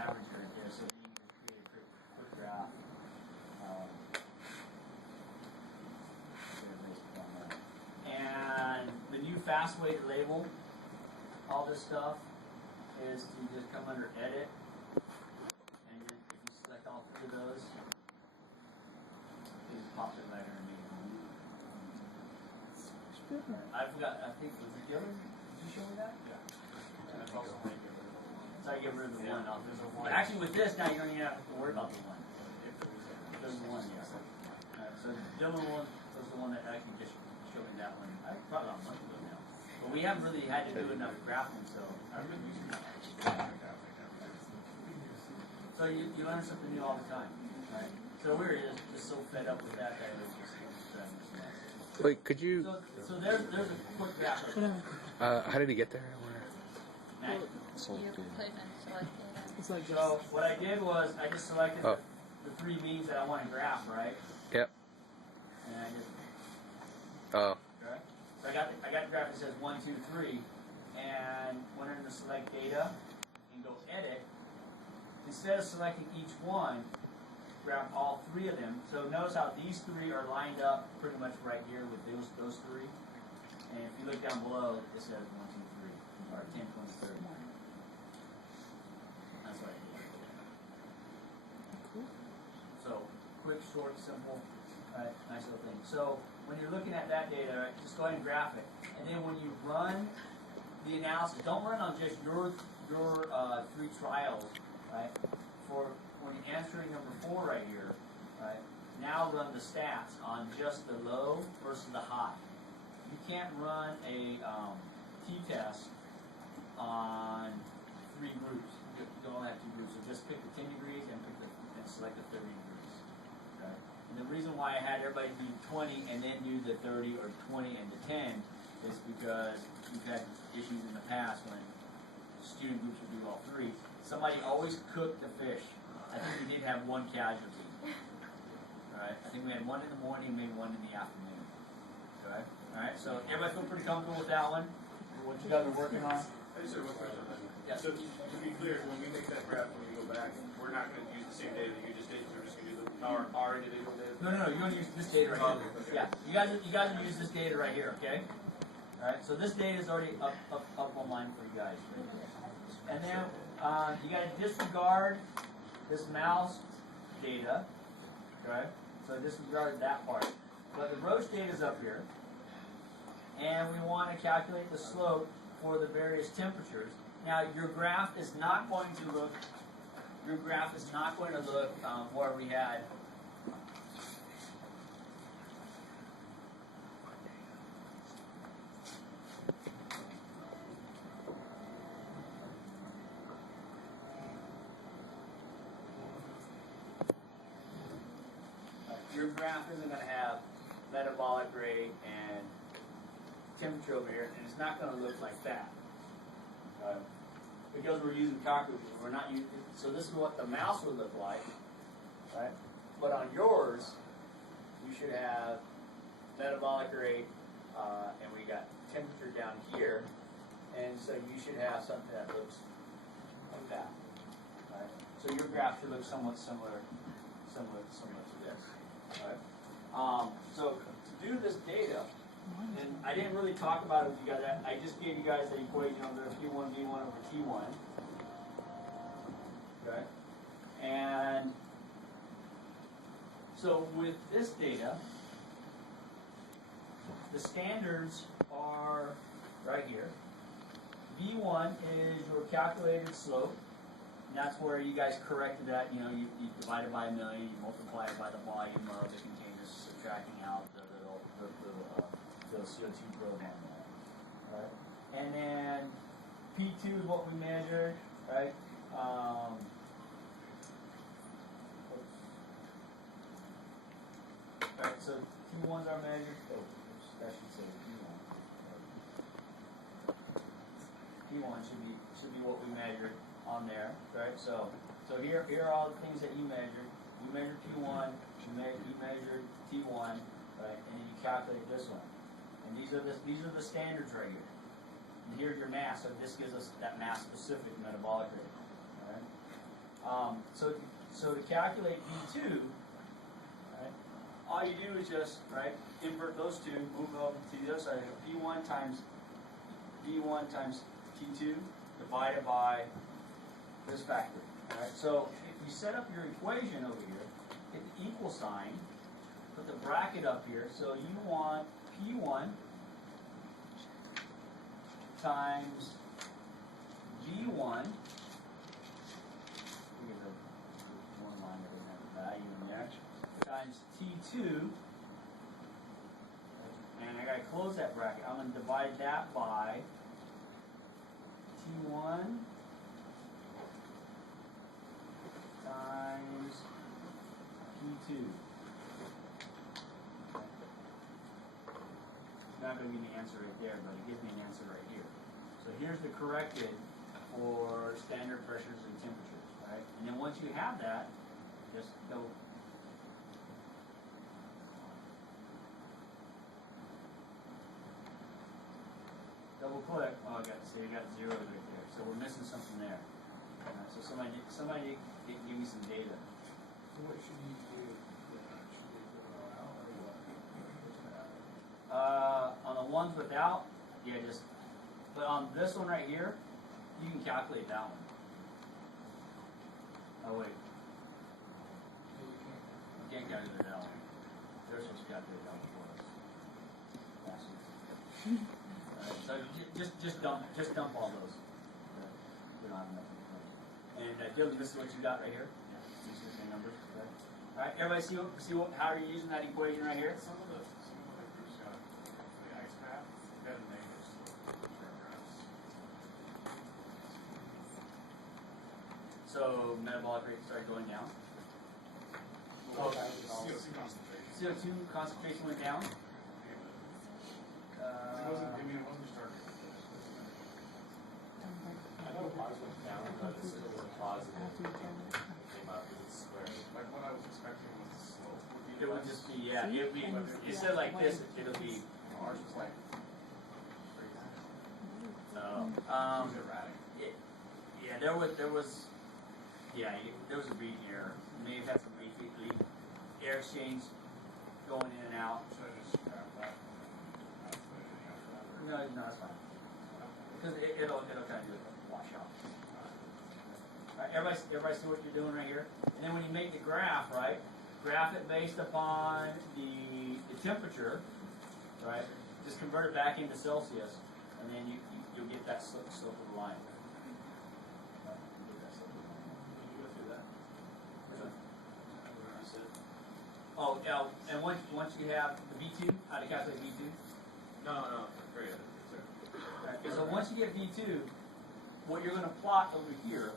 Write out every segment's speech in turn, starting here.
average right there, so you can just create a quick graph. And the new fast way to label all this stuff is to just come under Edit, and if you select all three of those, it just pops it right underneath. I forgot. I think was it Gilbert? Did you show me that? Yeah. So I get rid of the one. Actually, with this now, you don't even have to worry about the one. There's one, yeah. So Dylan one was the one that actually just showed me that one. I probably about a month ago now. But we haven't really had to do enough graphing, so I've been using that. So you learn something new all the time, right? So we're just so fed up with that it was just Wait, could you? So there's a quick graph. How did he get there? So what I did was I just selected the three means that I want to graph, right? Yep. And I just okay. So I got the graph that says 1, 2, 3, and when I'm going to select data and go edit, instead of selecting each one, grab all three of them. So notice how these three are lined up pretty much right here with those three. And if you look down below, it says 1, 2, 3, or 10, 20, 30. That's what I did. So quick, short, simple, nice little thing. So when you're looking at that data, right, just go ahead and graph it. And then when you run the analysis, don't run on just your three trials, right? For when you're answering number 4 right here, right? Now run the stats on just the low versus the high. You can't run a t-test on 3 groups. You don't have 2 groups. So just pick the 10 degrees and select the 30 degrees. Okay? And the reason why I had everybody do 20 and then do the 30 or 20 and the 10 is because we've had issues in the past when student groups would do all 3. Somebody always cooked the fish. I think we did have 1 casualty. Right? I think we had 1 in the morning, maybe 1 in the afternoon. Okay? Alright, so everybody feel pretty comfortable with that one? What you guys are working on? I just have one question on that. Yeah. So to be clear, when we make that graph, when we go back, we're not going to use the same data that you just did. We're just going to use our individual data. No. You're going to use this data right here. Okay. Yeah. You guys are going to use this data right here. Okay. All right. So this data is already up online for you guys. And then you got to disregard this mouse data. Okay. So disregard that part. But the roach data is up here, and we want to calculate the slope for the various temperatures. Now, your graph is not going to look. Where we had. Your graph isn't going to have metabolic rate and temperature over here, and it's not going to look like that. Because we're using calculators, we're not using. So this is what the mouse would look like, right? But on yours, you should have metabolic rate, and we got temperature down here, and so you should have something that looks like that. Right? So your graph should look somewhat similar to this. Right? So to do this data, and I didn't really talk about it with you guys. I just gave you guys the equation of the P1 V1 over T1. Okay? And so with this data, the standards are right here. V1 is your calculated slope. And that's where you guys corrected that. You know, you divide it by 1,000,000, you multiply it by the volume of the containers, subtracting out the CO2 probe on that. Right? And then P2 is what we measured, right? Right, so T1s are measured. Oh, I should say T1. T1 should be what we measured on there, right? So here are all the things that you measured. We measured T1, you measured T1, right? And then you calculate this one. And these are the standards right here. And here's your mass. So this gives us that mass specific metabolic rate. All right? So to calculate V2, right, all you do is just, right, invert those two, move over to the other side. P1 times V1 times T2 divided by this factor. Right? So if you set up your equation over here, hit the equal sign, put the bracket up here, so you want P1 times G1, one line that doesn't have a value in there, times T2, and I gotta close that bracket. I'm gonna divide that by T1 times P2. It's not going to give me an answer right there, but it gives me an answer right here. So here's the corrected for standard pressures and temperatures, right? And then once you have that, just go. Double click. Oh, I got to see, I got zeros right there. So we're missing something there. So somebody give me some data. So what should you do? Should they go out or what? On the ones without, yeah, just. But on this one right here, you can calculate that one. Oh wait, No, you can't. you can't calculate that one. They're supposed to calculate that one for us. So just dump all those. We don't have enough. And Dylan, this is what you got right here. These are the same numbers. Right? All right, everybody see how you're using that equation right here. Some of the groups got the ice path, got negatives. So metabolic rate started going down. CO2 concentration. CO2 concentration went down. It wasn't starting. I know ours went down, but it's still a positive. It came up because it's square. Like what I was expecting was the slope would be It would just be, yeah, it would be, instead of like this, it'll be, ours was like it was erratic. yeah, there was, there was a reading error. You may have had some air exchange going in and out. Should I just grab that? Not put anything after that? No, it's fine. Because it'll kind of do a wash out. All right, everybody see what you're doing right here? And then when you make the graph, right, graph it based upon the temperature, right? Just convert it back into Celsius, and then you'll get that slope of the line. Right, you'll get that slope of the line. Did you go through that? Which one? You said? Oh, yeah, and once you have the V2, how to calculate V2? No, great. Right, so once you get V2, what you're going to plot over here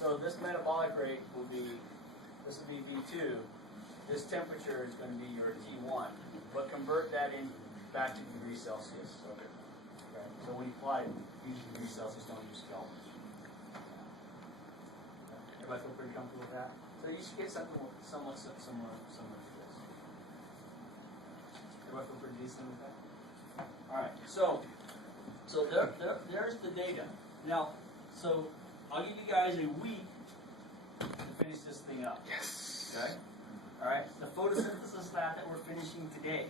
so this metabolic rate will be, this will be V2. This temperature is going to be your T1, but convert that in back to degrees Celsius. Okay. So when you plot it, use degrees Celsius, don't use Kelvin. Everybody feel pretty comfortable with that? So you should get something somewhat similar to this. Everybody feel pretty decent with that? All right. So there's the data. Now, so I'll give you guys a week to finish this thing up. Yes. Okay. All right. The photosynthesis lab that we're finishing today,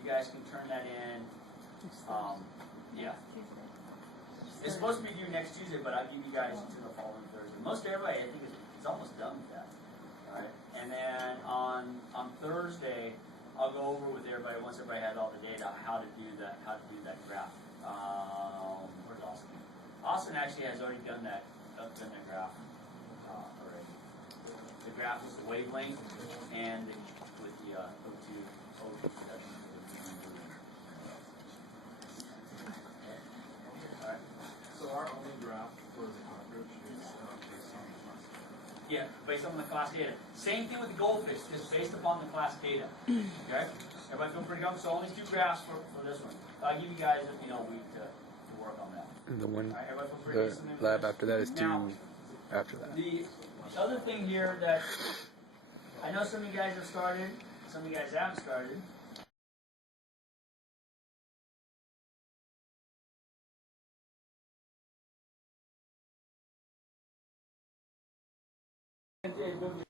you guys can turn that in. Yeah. It's supposed to be due next Tuesday, but I'll give you guys to the following Thursday. Most everybody, I think, is almost done with that. All right. And then on Thursday, I'll go over with everybody once everybody has all the data how to do that graph. Where's Austin? Austin actually has already done that graph already. The graph is the wavelength and with the O2 production. So our only graph for the cockroach is based on the class. Yeah, based on the class data. Same thing with the goldfish, just based upon the class data. Okay? Everybody feel pretty comfortable? So only 2 graphs for this one. I'll give you guys a week to work on that. And the one, All right, everybody feel pretty the decent? lab after that is Now, due after that. The other thing here that I know some of you guys have started, some of you guys haven't started, and